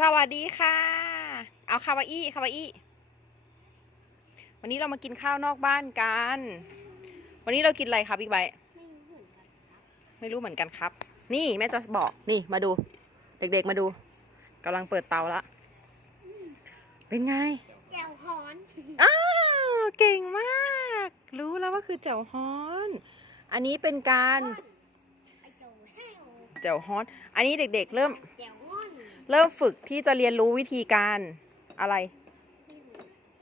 สวัสดีค่ะ เอาคาวาอี้คาวาอี้วันนี้เรามากินข้าวนอกบ้านกัน วันนี้เรากินอะไรครับบิ๊กไบท์ไม่รู้เหมือนกันครับ นี่แม่จะบอกนี่มาดู เด็กๆมาดูกำลังเปิดเตาละ เป็นไงแจ่วฮอนอ้าวเก่งมาก รู้แล้วว่าคือแจ่วฮ้อน อันนี้เป็นการไอแจ่วแห้วแจ่วฮ้อน อันนี้เด็กๆเริ่มแจ่วฮ้อน เริ่มฝึกที่จะเรียนรู้วิธีการอะไร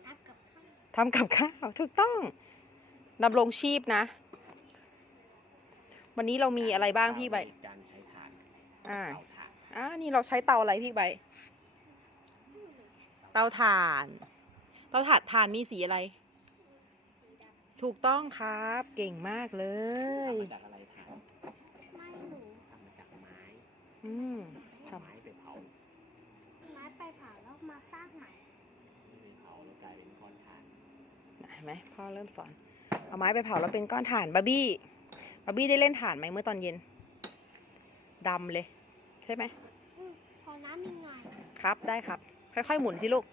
ทับกับข้าวทำกับข้าวถูกต้องดำรงชีพนะ วันนี้เรามีอะไรบ้างพี่ใบจานใช้ถ่านอ่าเตาถ่านอ่านี่เราใช้เตาอะไรพี่ใบเตาถ่านเตาถ่านถ่านมีสีอะไรสีดำถูกต้องครับ เก่งมากเลยทำมาจากอะไรถ่านไม่หนูทำมาจากไม้อืมเอาไม้ไปเผา ไม้ไปเผาแล้วมาสร้างใหม่ ไปเผาแล้วกลายเป็นก้อนถ่าน เห็นไหมพ่อเริ่มสอน เอาไม้ไปเผาแล้วเป็นก้อนถ่านบาร์บี้บาร์บี้ได้เล่นถ่านไหมเมื่อตอนเย็นดำเลย ใช่ไหมอืมพอน้ำมีงานครับได้ครับ ค่อย ๆ หมุนสิลูก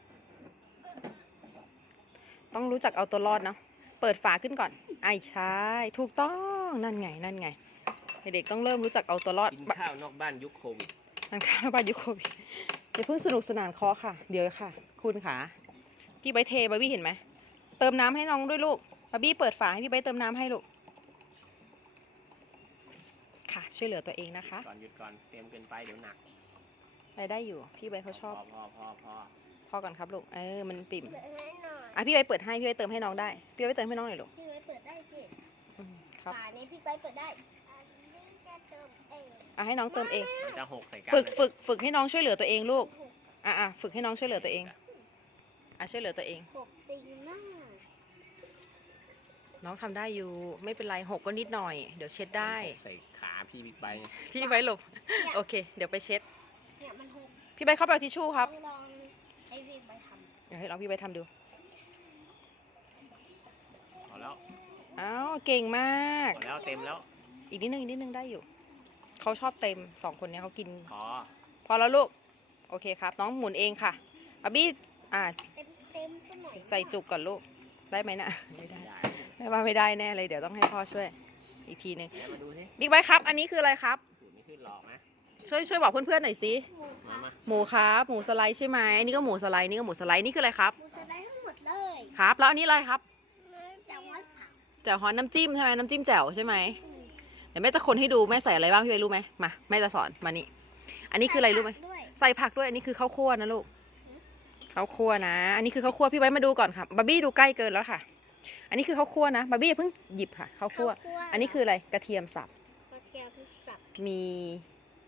ต้องรู้จักเอาตัวรอดเนาะเปิดฝาขึ้นก่อน ไอ้ใช่ถูกต้องนั่นไงนั่นไงเด็กๆต้องเริ่มรู้จักเอาตัวรอดกินข้าวนอกบ้านยุคโควิดนันข้าวบ้านยุคโควิดอย่าเพิ่งสนุกสนานคอค่ะ เดี๋ยวค่ะ คุณขาพี่ใบเทบาร์บี้เห็นไหม เติมน้ำให้น้องด้วยลูกบาร์บี้เปิดฝาให้พี่ใบเติมน้ำให้ลูก ค่ะ ช่วยเหลือตัวเองนะคะ ก่อนหยุดก่อนเตรียมเกินไปเดี๋ยวหนัก ไปได้อยู่ พี่ใบเขาชอบ พอพอพอพอก่อนครับลูก เออ มันปิ่มเปิดให้หน่อยอะพี่ใบเปิดให้ พี่ใบเติมให้น้องได้ พี่ใบเติมให้น้องหน่อยลูก พี่ไว้เปิดได้สิอืมครับฝานี้พี่ไว้เปิดได้อันนี้จะเติมเองอะให้น้องเติมเองมันจะหกใส่กันฝึกฝึกฝึกให้น้องช่วยเหลือตัวเองลูก อะอะฝึกให้น้องช่วยเหลือตัวเอง อะช่วยเหลือตัวเองหกจริงมาก น้องทำได้อยู่ไม่เป็นไรหกก็นิดหน่อย เดี๋ยวเช็ดได้ ใส่ขาพี่บิ๊กไบค์ไงพี่ไว้หลบ โอเค เดี๋ยวไปเช็ด เนี่ยมันหกพี่ใบเข้าไปเอาทิชชู่ครับต้องลองให้พี่ไปทเดี๋ยวให้ลองพี่ใบทำดู พอแล้วอ้าวเก่งมาก พอแล้วเต็มแล้วอีกนิดนึงอีกนิดนึงได้อยู่ เขาชอบเต็มสองคนเนี้ยเขากิน พอพอแล้วลูก โอเคครับ น้องหมุนเองค่ะบาร์บี้อ่าำเต็มเต็มๆซะหน่อยใส่จุกก่อนลูก ได้ไหมนะ ไม่ได้ไม่ได้ แม่ว่าไม่ได้แน่เลยเดี๋ยวต้องให้พ่อช่วย อีกทีหนึ่งเดี๋ยวมาดูสิบิ๊กไบค์ครับ อันนี้คืออะไรครับถือไม่ขึ้นหรอกนะ ช่วยช่วยบอกเพื่อนๆหน่อยสิหมูมาค่ะมาหมูครับหมูสไลด์ใช่ไหมอันนี้ก็หมูสไลด์นี่ก็หมูสไลด์นี่คืออะไรครับ หมูสไลด์ทั้งหมดเลยครับ แล้วอันนี้อะไรครับจะวัดผักแจ่วฮอนน้ำจิ้มใช่ไหมน้ำจิ้มแจ่วใช่ไหมเดี๋ยวแม่จะคนให้ดูแม่ใส่อะไรบ้างพี่ใบรู้ไหมมาแม่จะสอนมานี่อันนี้คืออะไรรู้ไหมด้วยใส่ผักด้วยอันนี้คือข้าวคั่วนะลูกข้าวคั่วนะ อันนี้คือข้าวคั่วพี่ไว้มาดูก่อนค่ะบาร์บี้ดูใกล้เกินแล้วค่ะ อันนี้คือข้าวคั่วนะบาร์บี้อย่าเพิ่งหยิบค่ะข้าวคั่ว อันนี้คืออะไรกระเทียมสับ กระเทียมสับมี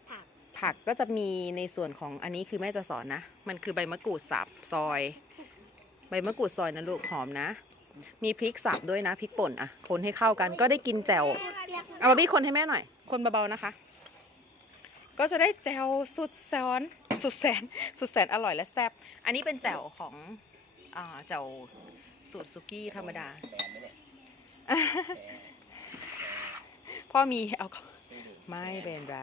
ผักผักก็จะมีในส่วนของอันนี้คือแม่จะสอนนะ มันคือใบมะกรูดสับซอย ใบมะกรูดซอยนะลูกหอมนะ มีพริกสับด้วยนะพริกป่นอะ คนให้เข้ากันก็ได้กินแจ่ว เปียกเอาบาร์บี้คนให้แม่หน่อย คนเบาๆนะคะ ก็จะได้แจ่วสุดแสนสุดแสน สุดแสนอร่อยและแซ่บ อันนี้เป็นแจ่วของ อ่าแจ่วสูตรซุกี้ธรรมดา แบนไหมเนี่ยแชร์พ่อมีเอาเข้าแชร์ไม่เป็นไร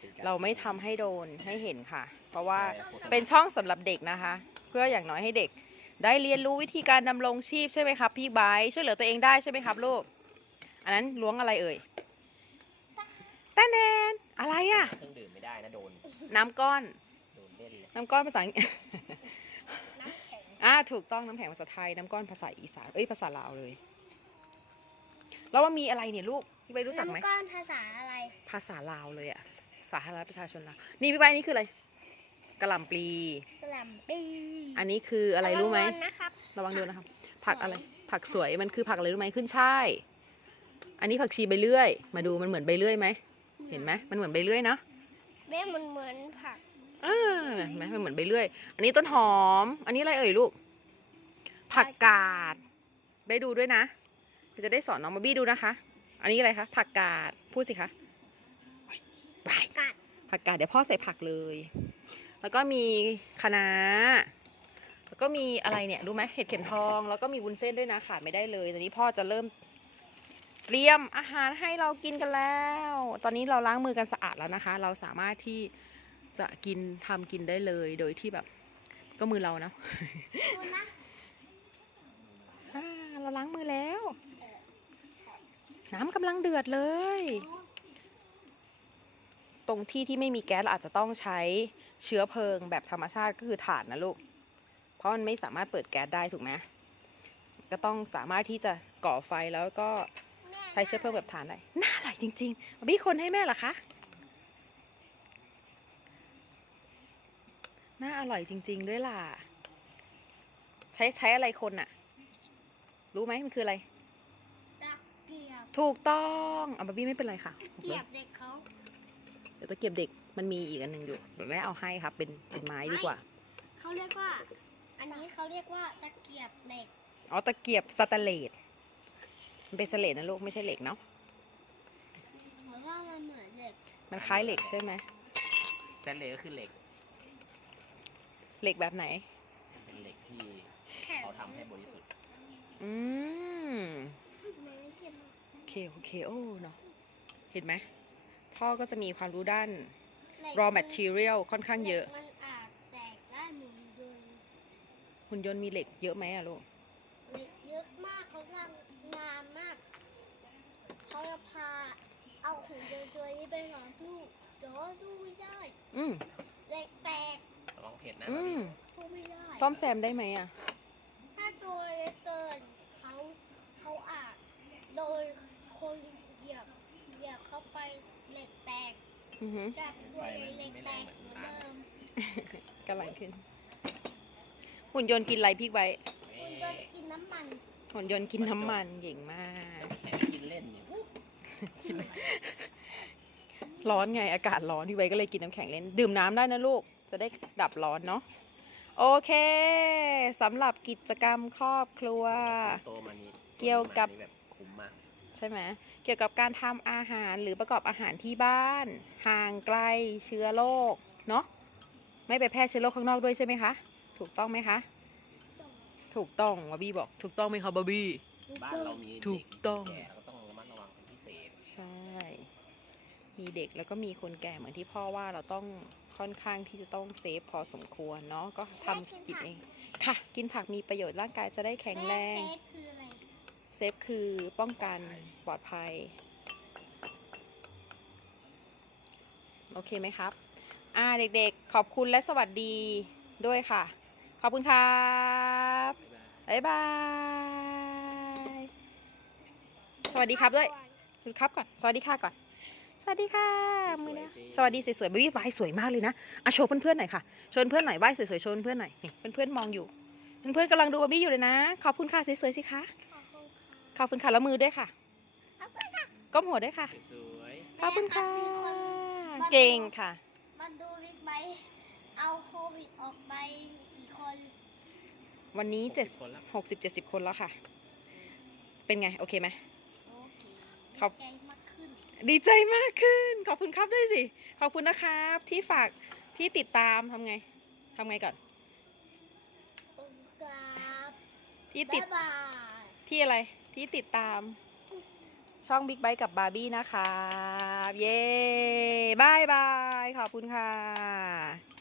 เป็นกเราไม่ทำให้โดนให้เห็นค่ะ เพราะว่าแชร์โฆษณาเป็นช่องสำหรับเด็กนะคะ เพื่ออย่างน้อยให้เด็ก ได้เรียนรู้วิธีการดำรงชีพใช่ไหมครับพี่ไบร์ทช่วยเหลือตัวเองได้ใช่ไหมครับลูก อันนั้นล้วงอะไรเอ่ยแตนแดนอะไรอะเครื่องดื่มไม่ได้นะโดน น้ำก้อน โดนเล่นเลยน้ำก้อนภาษาอังน้ำแข็ง อ่าถูกต้องน้ำแข็งภาษาไทยน้ำก้อนภาษาอีสานเอ้ยภาษาลาวเลย แล้วว่ามีอะไรเนี่ยลูกพี่ใบร์ทรู้จักไหมน้ำก้อนภาษาอะไร ภาษาลาวเลยอะสาธารณรัฐประชาชนลาวนี่พี่ใบร์ทนี่คืออะไรกระหล่ำปลี กระหล่ำปีอันนี้คืออะไรรู้ไหมระวังโดนนะครับระวังโดนนะครับผักอะไรสวยผักสวยมันคือผักอะไรรู้ไหมขึ้นช่าย อันนี้ผักชีใบเลื่อย มาดูมันเหมือนใบเลื่อยไหม เห็นไหมมันเหมือนใบเลื่อยเนาะแม่มันเหมือนผัก อ่าเห็นไหมมันเหมือนใบเลื่อย อันนี้ต้นหอม อันนี้อะไรเอ่ยลูก ผักกาด ไปดูด้วยนะเราจะได้สอนน้องมาบี้ดูนะคะ อันนี้อะไรคะ ผักกาด พูดสิคะไปกาด ผักกาด เดี๋ยวพ่อใส่ผักเลย แล้วก็มีคะน้าแล้วก็มีอะไรเนี่ยรู้ไหมเห็ดเข็มทอง แล้วก็มีวุ้นเส้นด้วยนะขาดไม่ได้เลย ตอนนี้พ่อจะเริ่มเตรียมอาหารให้เรากินกันแล้ว ตอนนี้เราล้างมือกันสะอาดแล้วนะคะ เราสามารถที่ จะกินทำกินได้เลยโดยที่แบบ ก็มือเรานะเราล้างมือแล้ว น้ำกำลังเดือดเลย ตรงที่ที่ไม่มีแก๊สเราอาจจะต้องใช้เชื้อเพลิงแบบธรรมชาติก็คือถ่านนะลูก เพราะมันไม่สามารถเปิดแก๊สได้ถูกไหมก็ต้องสามารถที่จะก่อไฟแล้วก็ใช้เชื้อเพลิงแบบถ่านได้น่าอร่อยจริงๆบี้คนให้แม่เหรอคะ น่าอร่อยจริง ๆ ด้วยล่ะ ใช้ใช้อะไรคนอะรู้ไหมมันคืออะไรตะเกียบถูกต้องอะบอบบี้ไม่เป็นไรค่ะเกียบเด็กเขาเดี๋ยวตะเกียบเด็กมันมีอีกอันหนึ่งอยู่เดี๋ยวแม่เอาให้ครับ เป็นเป็นไม้ดีกว่า เขาเรียกว่า อันนี้เขาเรียกว่าตะเกียบเด็กอ๋อตะเกียบสแตนเลสมันเป็นสแตนเลสนะลูกไม่ใช่เหล็กเนาะเพราะว่ามันเหมือนเด็กมันคล้ายเหล็กใช่ไหมแซนเลก็คือเหล็ก เหล็กแบบไหน เป็นเหล็กที่แข็งเขาทำให้บริสุทธิ์อืมไม่เก็บโอเคโอเคโอ้เนาะเห็นไหมพ่อก็จะมีความรู้ด้านเหล็ก raw material ค่อนข้างเยอะหล็กมันอาจแตกได้หมุนยนต์หุ่นยนต์มีเหล็กเยอะไหมอะลูกเหล็กเยอะมากเขาสร้างนานมาก เขาจะพาเอาหุ่นยนต์ตัวนี้ไปนอนตู้โจสู้ไม่ได้อืมเหล็กแตก ระวังเผ็ดนะอืมสู้ไม่ได้ซ่อมแซมได้ไหมอะถ้าตัวเล็กเกินเขาเขาอาจโดนคนเหยียบเหยียบเข้าไปเหล็กแตกอือหือ จากตัวเหล็กแตกเหมือนเดิมกำลังขึ้น หุ่นยนต์กินอะไรพี่ไว้คุณจะกินน้ำมันหุ่นยนต์กินน้ำมันเก่งมาก แข็งกินเล่นเนี่ยร้อนไงอากาศร้อนพี่ไว้ก็เลยกินน้ำแข็งเล่น ดื่มน้ำได้นะลูก จะได้ดับร้อนเนาะโอเคสำหรับกิจกรรมครอบครัว โตมานี้เกี่ยวกับนี่แบบคุ้มมากใช่ไหมเกี่ยวกับการทำอาหารหรือประกอบอาหารที่บ้าน ห่างไกลเชื้อโรคเนาะไม่ไปแพร่เชื้อโรคข้างนอกด้วยใช่ไหมคะ ถูกต้องไหมคะ ถูกต้องบอบบี้บอกถูกต้องไหมคะบอบบี้ บ้านเรามีถูกต้อง เด็แก่เราก็ต้องระมัดระวังเป็นพิเศษ ใช่ มีเด็กแล้วก็มีคนแก่เหมือนที่พ่อว่าเราต้อง ค่อนข้างที่จะต้องเซฟพอสมควรเนาะก็ทำกินเองค่ะ กินผักมีประโยชน์ร่างกายจะได้แข็งแรงเซฟคืออะไรเซฟคือป้องกันปลอดภัย โอเคไหมครับ อ่าเด็กๆ ขอบคุณและสวัสดีด้วยค่ะ ขอบคุณครับบ๊ายบาย สวัสดีครับด้วยคุณครับก่อน สวัสดีค่ะก่อน สวัสดีค่ะมือนะสวยๆสิสวัสดีสวยๆบบี้ไหว้สวยมากเลยนะอะโชว์เพื่อนๆหน่อยค่ะโชว์เพื่อนๆหน่อยไหว้สวยๆโชว์เพื่อนๆหน่อยนี่เพื่อนๆมองอยู่ เพื่อนๆกำลังดูบบี้อยู่เลยนะ ขอบคุณค่ะสวยๆสิคะขอบคุณค่ะขอบคุณค่ะแล้วมือด้วยค่ะขอบคุณค่ะก้มหัวด้วยค่ะสวยขอบคุณค่ะมีคนเก่งค่ะมาดูบิ๊กไบค์เอาโควิดออกไปกี่คน วันนี้ๆเจ็ดคนละหกสิบเจ็ดสิบคนแล้วค่ะ เป็นไง โอเคไหมโอเคขอบใจมากขึ้น ดีใจมากขึ้น ขอบคุณครับด้วยสิ ขอบคุณนะครับ ที่ฝากที่ติดตามทำไงทำไงก่อนขอบคุณครับที่ติด บ๊ายบายที่อะไร ที่ติดตาม ช่องบิ๊กไบ e กับบาร์บี้นะคะ เย้บายบาย ขอบคุณค่ะ